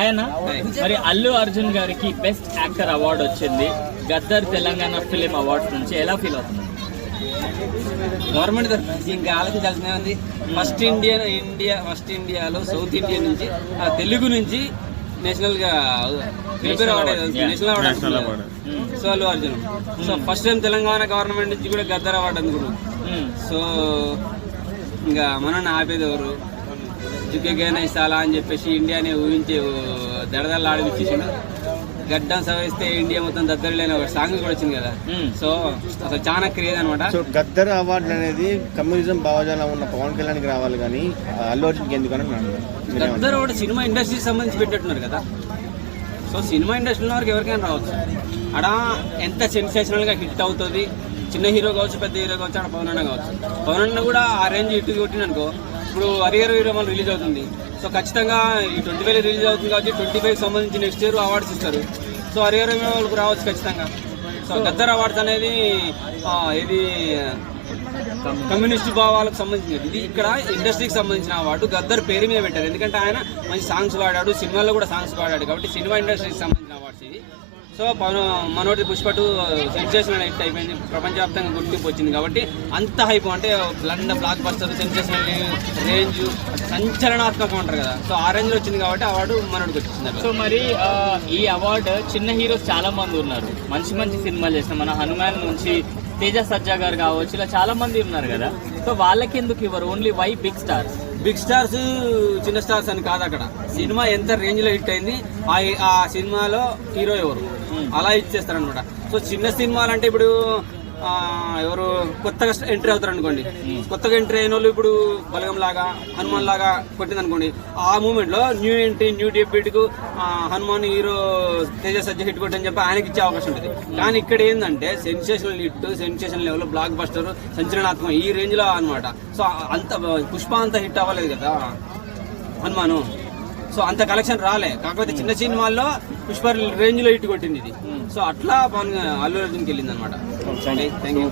ఆయన మరి అల్లు అర్జున్ గారికి బెస్ట్ యాక్టర్ అవార్డు వచ్చింది గద్దర్ తెలంగాణ ఫిలిం అవార్డ్స్ నుంచి. ఎలా ఫీల్ అవుతుంది? గవర్నమెంట్ ఇంకా ఆలోచించాల్సిన ఉంది. ఫస్ట్ ఇండియాలో సౌత్ ఇండియా నుంచి తెలుగు నుంచి నేషనల్ గా national award so Allu Arjun. So first time Telangana government నుంచి కూడా గద్దర్ అవార్డు అందుకున్నాం. సో ఇంకా మనం ఆపేది ఎవరు? జుకేగైనా ఇస్తాలా అని చెప్పేసి ఇండియాని ఊహించి దడదల్లా ఆడిపించేసిండు. గడ్డం సవరిస్తే ఇండియా మొత్తం దద్దరిలేని ఒక సాంగ్ కూడా వచ్చింది కదా. సో అసలు చాలా క్రేజ్ అనమాట. సో గద్దర్ అవార్డు అనేది కమ్యూనిజం భావజాలం ఉన్న పవన్ కళ్యాణ్కి రావాలి కానీ అల్లు అర్జున్కి ఎందుకని గద్దర్ ఒకటి సినిమా ఇండస్ట్రీకి సంబంధించి పెట్టేట్టున్నారు కదా. సో సినిమా ఇండస్ట్రీలో వరకు ఎవరికైనా రావచ్చు. అక్కడ ఎంత సెన్సేషనల్ గా హిట్ అవుతుంది, చిన్న హీరో కావచ్చు పెద్ద హీరో కావచ్చు, అక్కడ పవన్ అన్న కావచ్చు. పవన్ అన్న కూడా ఆ రేంజ్ హిట్ కొట్టిననుకో, ఇప్పుడు హరిహర వీరమల్ రిలీజ్ అవుతుంది. సో ఖచ్చితంగా ఈ 25 రిలీజ్ అవుతుంది కాబట్టి 25 సంబంధించి నెక్స్ట్ ఇయర్ అవార్డ్స్ ఇస్తారు. సో హరిహర వీరమల్కు రావచ్చు ఖచ్చితంగా. సో గద్దర్ అవార్డ్స్ అనేది ఇది కమ్యూనిస్ట్ భావాలకు సంబంధించినది. ఇది ఇక్కడ ఇండస్ట్రీకి సంబంధించిన అవార్డు గద్దర్ పేరు మీద పెట్టారు. ఎందుకంటే ఆయన మంచి సాంగ్స్ పాడాడు, సినిమాల్లో కూడా సాంగ్స్ పాడాడు కాబట్టి సినిమా ఇండస్ట్రీకి సంబంధించిన అవార్డ్స్ ఇది. సో మనోడి పుష్ప 2 సెన్సేషనల్ హిట్ అయిపోయింది, ప్రపంచవ్యాప్తంగా గుర్తింపు వచ్చింది కాబట్టి అంత హైప్ అంటే బ్లాక్ బస్టర్ సెన్సేషనల్ రేంజ్ సంచలనాత్మకం అంటారు కదా. సో ఆ రేంజ్ లో వచ్చింది కాబట్టి అవార్డు మనోడికి వచ్చింది. సో మరి ఈ అవార్డు చిన్న హీరోస్ చాలా మంది ఉన్నారు, మంచి మంచి సినిమాలు చేసిన మన హనుమాన్ నుంచి తేజ సజ్జా గారు కావచ్చు, ఇలా చాలా మంది ఉన్నారు కదా. సో వాళ్ళకి ఎందుకు ఇవ్వరు? Only why big stars? Big stars చిన్న స్టార్స్ అని కాదు, అక్కడ సినిమా ఎంత రేంజ్ లో హిట్ అయింది ఆ సినిమాలో హీరో ఎవరు అలా ఇచ్చేస్తారు అనమాట. సో చిన్న సినిమాలు అంటే ఇప్పుడు ఎవరు కొత్తగా ఎంట్రీ అవుతారు అనుకోండి, కొత్తగా ఎంట్రీ అయిన వాళ్ళు ఇప్పుడు బలగం లాగా హనుమాన్ లాగా కొట్టింది అనుకోండి, ఆ మూమెంట్ లో న్యూ ఎంట్రీ న్యూ డెబ్యూట్ కు హనుమాన్ హీరో తేజ సజ్జ హిట్ కొట్టని చెప్పి ఆయనకి ఇచ్చే అవకాశం ఉంటుంది. కానీ ఇక్కడ ఏంటంటే sensational hit, sensation level, blockbuster, సంచలనాత్మకం ఈ రేంజ్ లో అనమాట. సో అంత పుష్ప అంత హిట్ అవ్వలేదు కదా హనుమాను. సో అంత కలెక్షన్ రాలే, కాకపోతే చిన్న సినిమాల్లో పుష్ప రేంజ్ లో హిట్ కొట్టింది ఇది. సో అట్లా అల్లు అర్జున్కి వెళ్ళింది అనమాట. Thank you.